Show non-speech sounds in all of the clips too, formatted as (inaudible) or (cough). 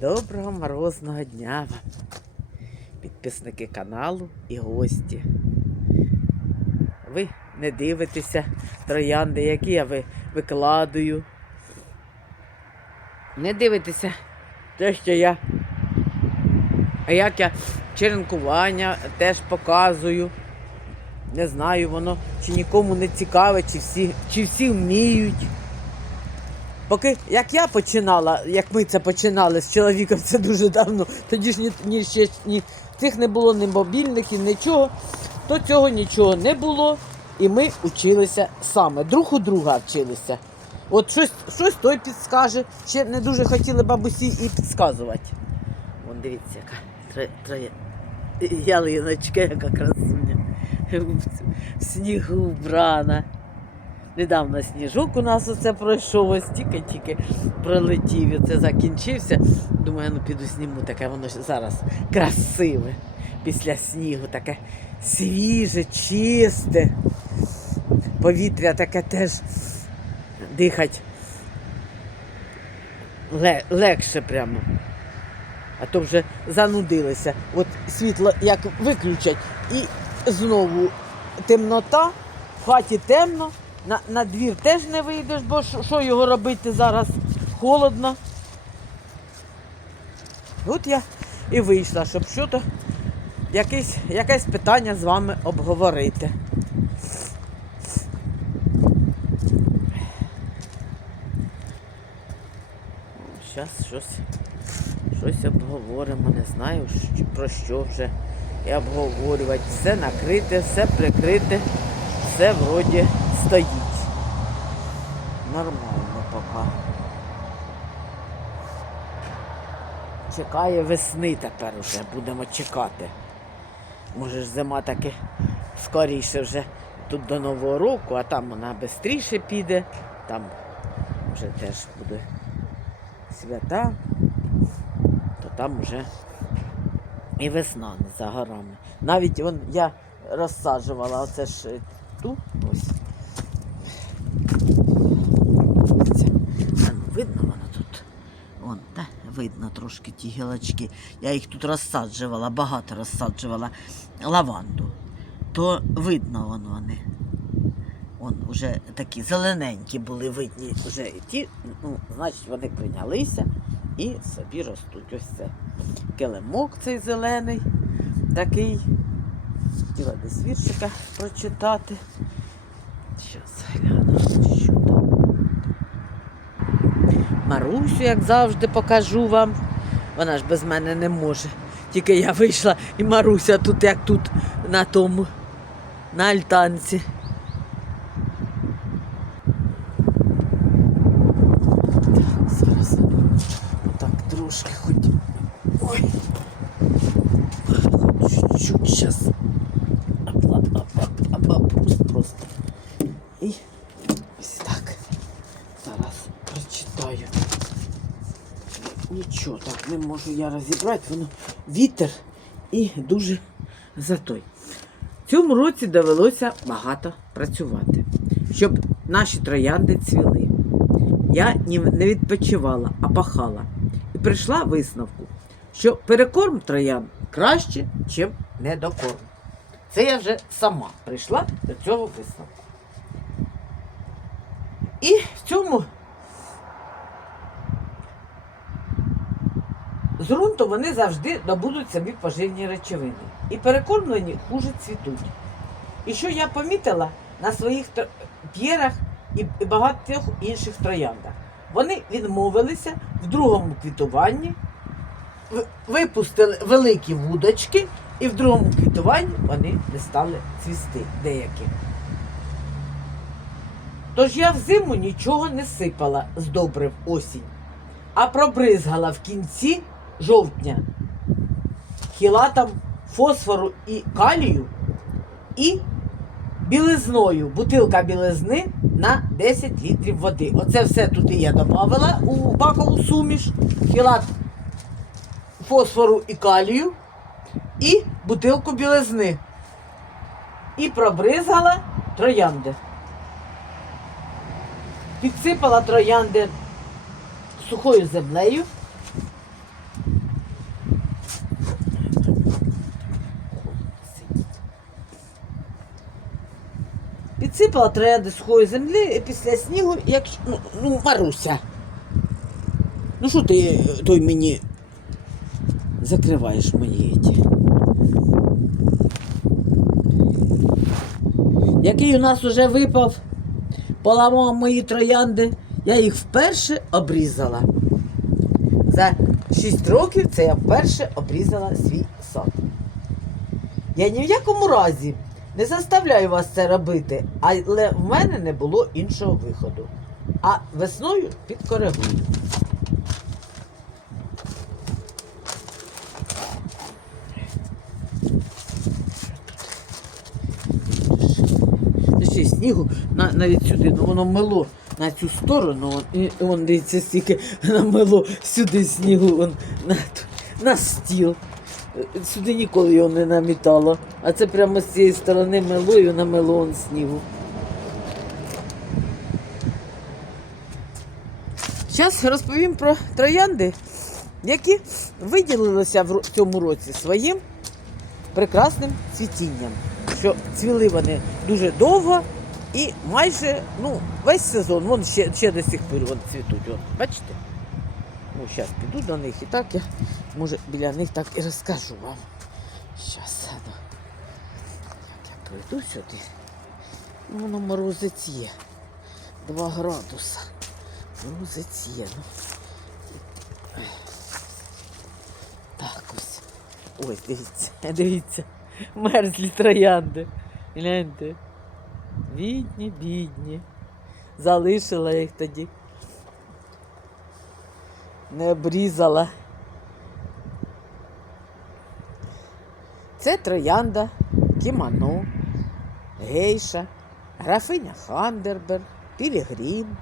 Доброго морозного дня вам, підписники каналу і гості. Ви не дивитеся троянди, які я ви викладую. Не дивитеся те, що я. А як я черенкування теж показую. Не знаю, воно чи нікому не цікаве, чи всі, чи всі вміють. Поки як я починала, як ми це починали з чоловіком, це дуже давно, тоді ж ні, ні, ще, ні цих не було, ні мобільників, нічого, то цього нічого не було. І ми вчилися саме. Друг у друга вчилися. От щось, щось той підскаже. Ще не дуже хотіли бабусі і підказувати. Вон дивіться, яка троє. ялиночка, яка красуня. В снігу вбрана. Недавно сніжок у нас оце пройшов, ось тільки-тільки пролетів, і це закінчився. Думаю, ну піду зніму таке, воно зараз красиве. Після снігу таке свіже, чисте. Повітря таке теж дихать легше прямо. А то вже занудилися. От світло як виключать, і знову темнота, в хаті темно. На, на двір теж не вийдеш, бо що, його робити зараз? Холодно. От я і вийшла, щоб що то якесь, якесь питання з вами обговорити. Зараз щось, щось обговоримо, не знаю про що вже і обговорювати. Все накрите, все прикрите, все вроді стоїть. Нормально поки. Чекає весни тепер уже, будемо чекати. Може ж зима таки скоріше вже тут до Нового року, а там вона швидше піде, там вже теж буде свята, то там вже і весна не за горами. Навіть вон, я розсаджувала оце ж е, ту ось. Це, а, ну, видно воно тут. Вон, та, видно трошки ті гілочки. Я їх тут розсаджувала, багато розсаджувала лаванду. То видно вон вони. Вон уже такі зелененькі були видні вже ті, ну, значить, вони прийнялися і собі ростуть. Ось це килимок цей зелений, такий. Хотіла десь віршика прочитати. Щас гляну, що там. Марусю, як завжди, покажу вам. Вона ж без мене не може. Тільки я вийшла і Маруся тут, як тут, на тому, на альтанці. Так, зараз так трошки хоч. Ой. Хоч чуть-чуть зараз. Просто, просто. І ось так. Зараз прочитаю. Нічого так не можу я розібрати, воно вітер і дуже затой. В цьому році довелося багато працювати, щоб наші троянди цвіли. Я не відпочивала, а пахала. І прийшла висновку, що перекорм троян краще, ніж недокорм. Це я вже сама прийшла до цього висновку. І в цьому з ґрунту вони завжди добудуть собі поживні речовини. І перекормлені хуже цвітуть. І що я помітила на своїх п'єрах і багатьох інших трояндах. Вони відмовилися в другому квітуванні, випустили великі вудочки, і в другому квітуванні вони не стали цвісти деякі. Тож я взиму нічого не сипала з добрив осінь, а пробризгала в кінці жовтня хілатом фосфору і калію і білизною, бутилка білизни на 10 літрів води. Оце все туди я додавала у бакову суміш, хілат фосфору і калію і бутилку білизни. І пробризгала троянди. Підсипала троянди сухою землею випала троянди сухої землі після снігу, як ну, ну Маруся. Ну що ти той мені закриваєш мої ті? Який у нас уже випав, поламав мої троянди, я їх вперше обрізала. За 6 років це я вперше обрізала свій сад. Я ні в якому разі не заставляю вас це робити, але в мене не було іншого виходу. А весною підкоригую. Ще снігу навіть сюди, ну воно мило на цю сторону, он, і он дивіться, стільки (laughs) намило сюди снігу он, на, на стіл. Е, Сюди ніколи його не намітало. А це прямо з цієї сторони мило і намило он снігу. Зараз розповім про троянди, які виділилися в цьому році своїм прекрасним цвітінням. Що цвіли вони дуже довго і майже ну, весь сезон, вон ще, ще до сих пір вон цвітуть. Вон, бачите? Ну, зараз піду до них і так я, може, біля них так і розкажу вам. Зараз, ну, як я прийду сюди. Ну, воно морозець є. Два градуса. Морозець є. Ну. Так ось. Ось, дивіться, (laughs) дивіться. Мерзлі троянди. Гляньте. Бідні, бідні. Залишила їх тоді. Не обрізала. Це троянда, кімано, гейша, графиня Хандерберг, Пілігрім,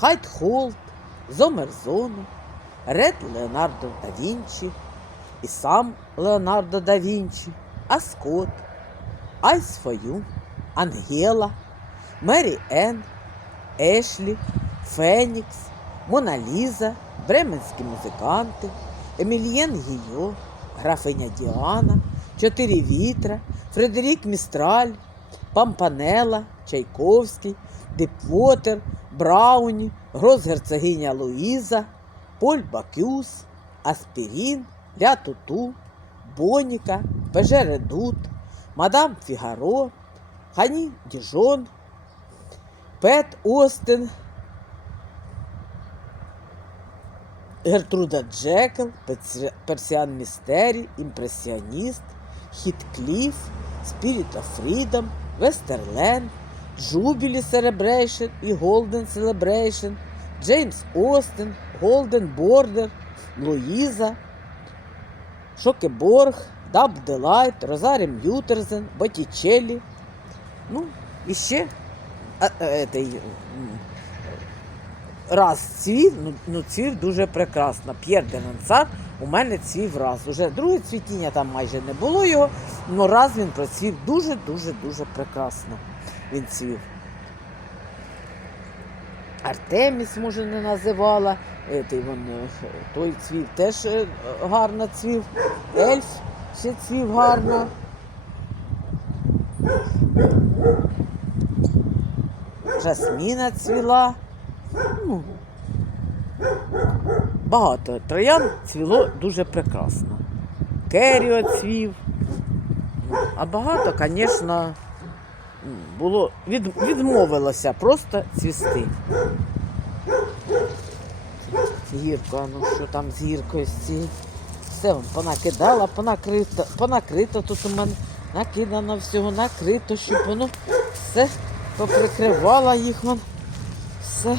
Хайтхолд, Зомерзону, Ред Леонардо да Вінчі і сам Леонардо да Вінчі, Аскот, Айс Фою, Ангела, Мері Енн, Ешлі, Фенікс, Мона Ліза, бременські музиканти, Емільєн Гійо, графиня Діана, Чотири вітра, Фредерік Містраль, Пампанела, Чайковський, Дипвотер, Брауні, Гросгерцогиня Луїза, Поль Бакюс, Аспірін, Ля Туту, Боніка, Пеже Редут, Мадам Фігаро, Хані Діжон, Пет Остин, Гертруда Джекл, Персіан Містері, Імпресіоніст, Хіткліф, Spirit of Freedom, Вестерленд, Jubilee Celebration і Golden Celebration, Джеймс Остин, Golden Border, Луїза, Шокеборг, Даб Делайт, Розарі М'ютерзен, Боттічеллі. Ну, і ще а, а, етей, м, раз цвів, ну, ну цвів дуже прекрасно. П'єр Денансар у мене цвів раз. Уже друге цвітіння там майже не було його, але раз він процвів дуже-дуже дуже прекрасно. Він цвів. Артеміс, може, не називала. Етий, вон, е, той цвів теж е, гарно цвів. Ельф ще цвів гарно. Жасміна цвіла. Ну, багато троян цвіло дуже прекрасно. Керіо цвів. А багато, звісно, було від, відмовилося просто цвісти. Гірка, ну що там з гіркою з цією? Все понакидала, понакрито, понакрито тут у мене накидано всього, накрито, щоб воно все поприкривала їх вон. Все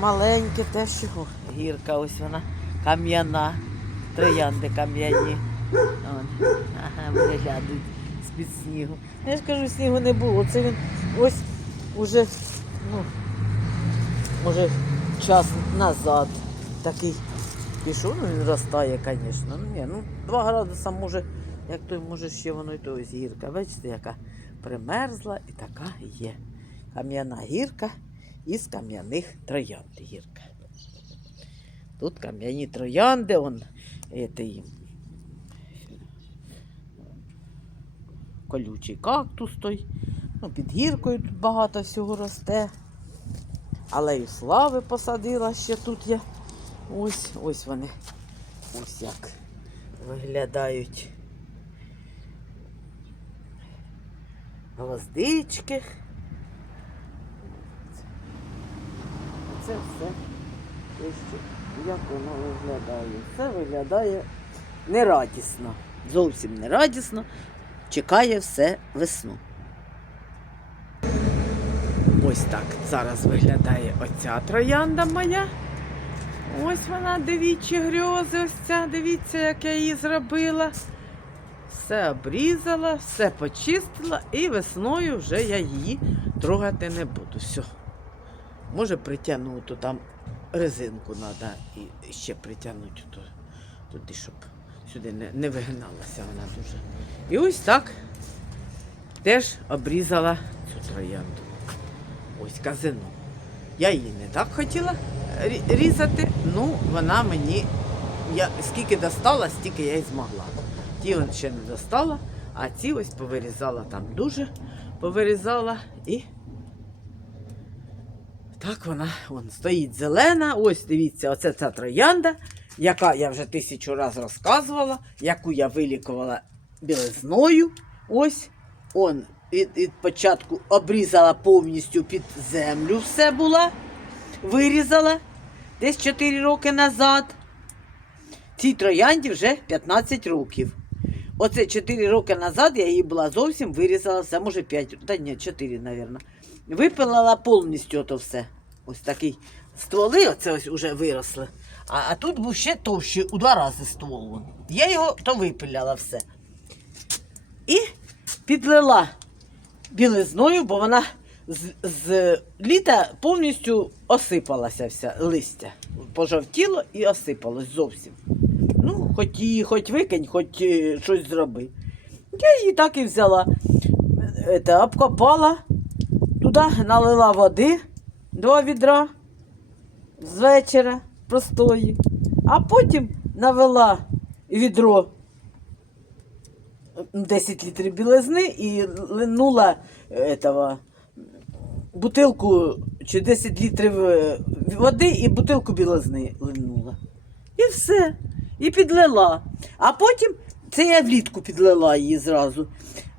маленьке те, що О, гірка ось вона кам'яна. Троянди кам'яні. Ага, виглядуть з-під снігу. Я ж кажу, снігу не було. Це він ось уже, ну, може, час назад такий пішов. Ну, він ростає, звісно. Ну, ні, ну, 2 градуса може, як той, може, ще воно й то ось гірка. Бачите, яка примерзла і така є. Кам'яна гірка із кам'яних троянд гірка. Тут кам'яні троянди, он етий, колючий кактус той. Ну, під гіркою тут багато всього росте. Алею слави посадила ще тут є. Ось, ось вони. Ось як виглядають. Гвоздички. Це все. Як воно виглядає. Це виглядає нерадісно. Зовсім нерадісно. Чекає все весну. Ось так зараз виглядає оця троянда моя. Ось вона, дивіться, грьози, ось ця, дивіться, як я її зробила. Все обрізала, все почистила і весною вже я її трогати не буду. Все. Може притягну ту там резинку треба і ще притягнути туди, щоб сюди не, не вигиналася вона дуже. І ось так теж обрізала цю троянду. Ось казино. Я її не так хотіла різати, ну вона мені. Я скільки достала, стільки я й змогла. Ті ще не достала, а ці ось повирізала там дуже повирізала і. Так вона вон, стоїть зелена. Ось дивіться, оце ця троянда, яка я вже тисячу разів розказувала, яку я вилікувала білизною. Ось он від, від початку обрізала повністю під землю все була, вирізала десь 4 роки назад. Цій троянді вже 15 років. Оце 4 роки назад я її була зовсім вирізала все, може 5, та ні, 4, мабуть. Випилила повністю ото все. Ось такий стволи, оце ось уже виросли. А, а тут був ще товщий у два рази ствол. Я його то випиляла все. І підлила білизною, бо вона з, з літа повністю осипалася вся листя. Пожовтіло і осипалось зовсім. Ну, хоч її хоч викинь, хоч е, щось зроби. Я її так і взяла. Це, обкопала, туди налила води, два відра з вечора простої, а потім навела відро 10 літрів білизни і линула этого, бутилку чи 10 літрів е, води і бутилку білизни линула. І все. І підлила. А потім, це я влітку підлила її зразу.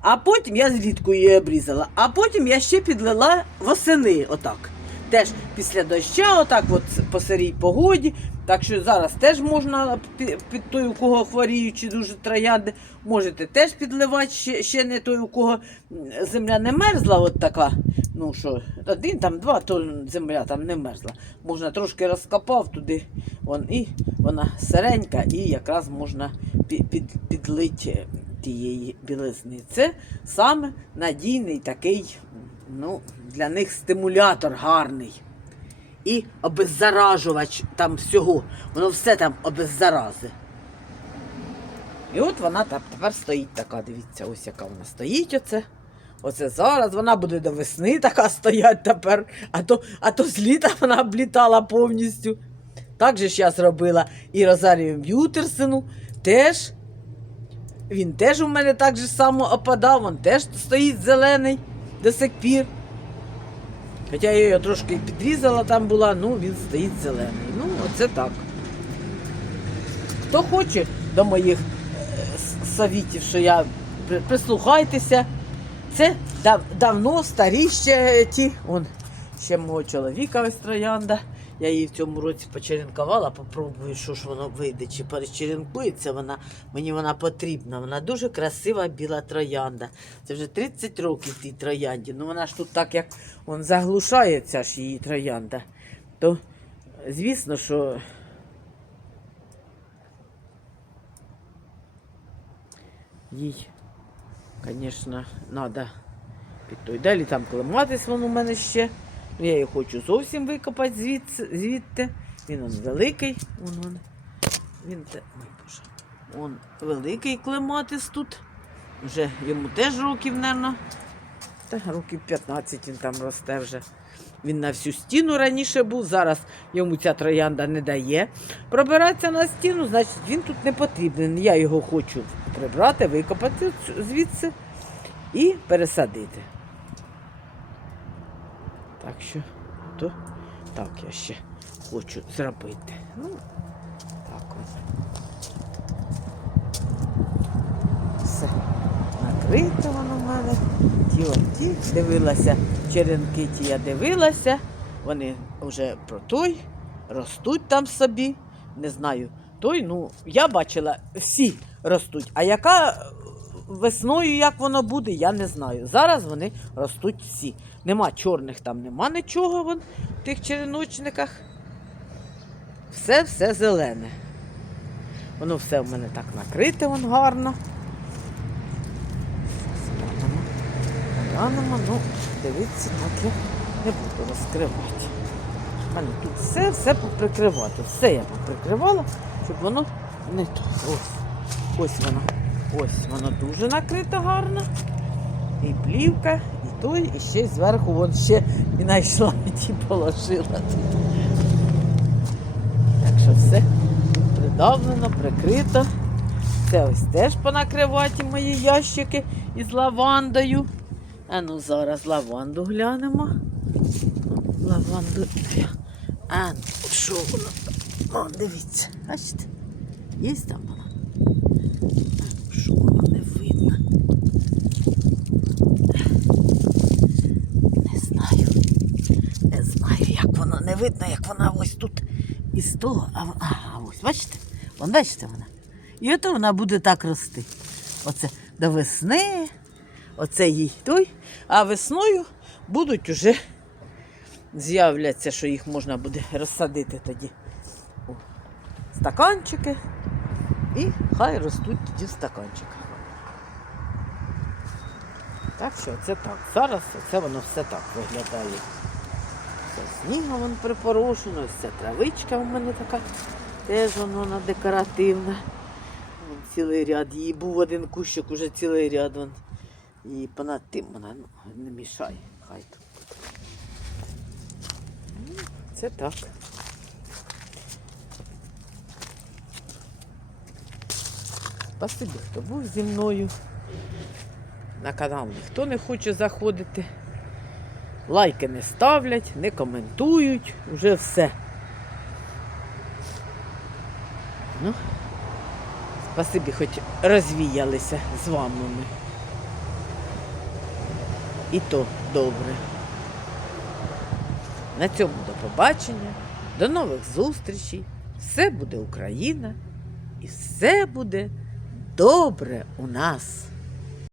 А потім я злітку її обрізала. А потім я ще підлила восени, отак. Теж після доща, отак, от по сирій погоді. Так що зараз теж можна під, той, у кого хворіючі дуже троянди, можете теж підливати ще, ще не той, у кого земля не мерзла, от така. Ну що, один там, два, то земля там не мерзла. Можна трошки розкопав туди, вон, і вона сиренька, і якраз можна під, під, підлити тієї білизни. Це саме надійний такий, ну, для них стимулятор гарний. І обеззаражувач там всього. Воно все там обеззарази. І от вона там тепер стоїть така, дивіться, ось яка вона стоїть оце. Оце зараз вона буде до весни така стоять тепер, а то, а то з літа вона облітала повністю. Так же ж я зробила і Розарію Б'ютерсену теж. Він теж у мене так же само опадав, він теж стоїть зелений до сих пір. Хоча я його трошки підрізала там була, ну він стоїть зелений. Ну, оце так. Хто хоче до моїх е, совітів, що я при- прислухайтеся. Це дав, давно старі ще ті. Он ще мого чоловіка ось троянда. Я її в цьому році почеренкувала, попробую, що ж воно вийде, чи перечеренкується вона. Мені вона потрібна. Вона дуже красива біла троянда. Це вже 30 років тій троянді. Ну вона ж тут так як он заглушає ця ж її троянда. То звісно, що їй, звісно, треба під той. Далі там клематис вон у мене ще. Ну, я її хочу зовсім викопати звідси, звідти. Він он великий. Вон, вон. Він те. Ой, Боже. Он великий клематис тут. Вже йому теж років, мабуть. Та років 15 він там росте вже. Він на всю стіну раніше був, зараз йому ця троянда не дає. Пробиратися на стіну, значить він тут не потрібен. Я його хочу прибрати, викопати звідси і пересадити. Так що, то так я ще хочу зробити. Ну, так ось. Все. Накрито воно в мене. Ті от дивилася, черенки ті я дивилася. Вони вже про той, ростуть там собі. Не знаю. Той, ну, я бачила, всі ростуть. А яка весною, як воно буде, я не знаю. Зараз вони ростуть всі. Нема чорних там, нема нічого вон, в тих череночниках. Все, все зелене. Воно все в мене так накрите, вон гарно. Глянемо. Глянемо, ну, дивіться, так я не буду розкривати. У мене тут все, все поприкривати. Все я поприкривала, щоб воно не то. Ось. Ось воно. Ось воно дуже накрито гарно. І плівка, і той, і ще зверху вон ще і знайшла (laughs) і положила тут. Так що все придавлено, прикрито. Це ось теж понакриваті мої ящики із лавандою. А ну зараз лаванду глянемо. Лаванду. А ну, що воно? О, дивіться, бачите? Є там воно? А Що воно не видно? Не знаю. Не знаю, як воно не видно, як вона ось тут із того. А, ага, ось, бачите? Вон, бачите вона? І ото вона буде так рости. Оце до весни, оце їй той. А весною будуть уже з'являться, що їх можна буде розсадити тоді стаканчики. І хай ростуть тоді в стаканчиках. Так що це так. Зараз це воно все так виглядає. Це снігом вон припорошено, ця травичка у мене така, теж воно вона декоративна. Вон цілий ряд. Її був один кущик, уже цілий ряд. Вон. І понад тим вона ну, не мішає. Хай тут. Ну, Це так. Спасибі, хто був зі мною. На канал ніхто не хоче заходити. Лайки не ставлять, не коментують, вже все. Ну, спасибі, хоч розвіялися з вами ми. І то добре. На цьому до побачення, до нових зустрічей. Все буде Україна і все буде добре у нас.